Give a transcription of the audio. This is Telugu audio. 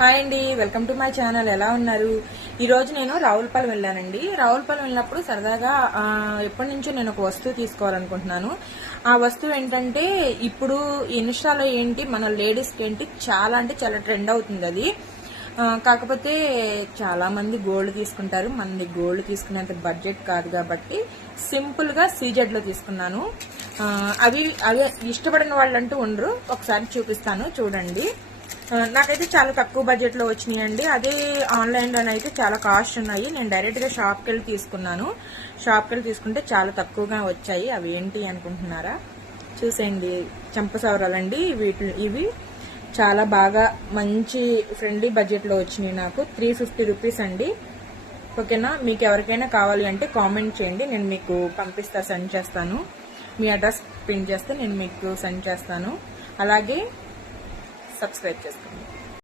హాయ్ అండి, వెల్కమ్ టు మై ఛానల్. ఎలా ఉన్నారు? ఈరోజు నేను రావులపాలెం వెళ్ళానండి. రావులపాలెం వెళ్ళినప్పుడు సరదాగా ఎప్పటి నుంచో నేను ఒక వస్తువు తీసుకోవాలనుకుంటున్నాను. ఆ వస్తువు ఏంటంటే, ఇప్పుడు ఇన్స్టాలో ఏంటి మన లేడీస్కి ఏంటి చాలా అంటే చాలా ట్రెండ్ అవుతుంది అది. కాకపోతే చాలా మంది గోల్డ్ తీసుకుంటారు. మనది గోల్డ్ తీసుకునేంత బడ్జెట్ కాదు కాబట్టి సింపుల్ గా సీజెడ్ లో తీసుకున్నాను. అవి ఇష్టపడిన వాళ్ళంటూ ఉండరు. ఒకసారి చూపిస్తాను, చూడండి. నాకైతే చాలా తక్కువ బడ్జెట్ లో వచ్చినాయండి. అదే ఆన్లైన్ లోనైతే చాలా కాస్ట్ ఉన్నాయి. నేను డైరెక్ట్ గా షాప్కి వెళ్ళి తీసుకున్నాను. షాప్కి వెళ్ళి తీసుకుంటే చాలా తక్కువగా వచ్చాయి. అవి ఏంటి అనుకుంటున్నారా? చూసేయండి. చెంపసవరాలండి ఇవి చాలా బాగా మంచి ఫ్రెండ్లీ బడ్జెట్ లో వచ్చినాయి. నాకు 350 రూపీస్ అండి. ఓకేనా? మీకు ఎవరికైనా కావాలి అంటే కామెంట్ చేయండి, నేను మీకు పంపిస్తా, సెండ్ చేస్తాను. మీ అడ్రస్ పిన్ చేస్తే నేను మీకు సెండ్ చేస్తాను. అలాగే సబ్స్క్రైబ్ చేసుకోండి.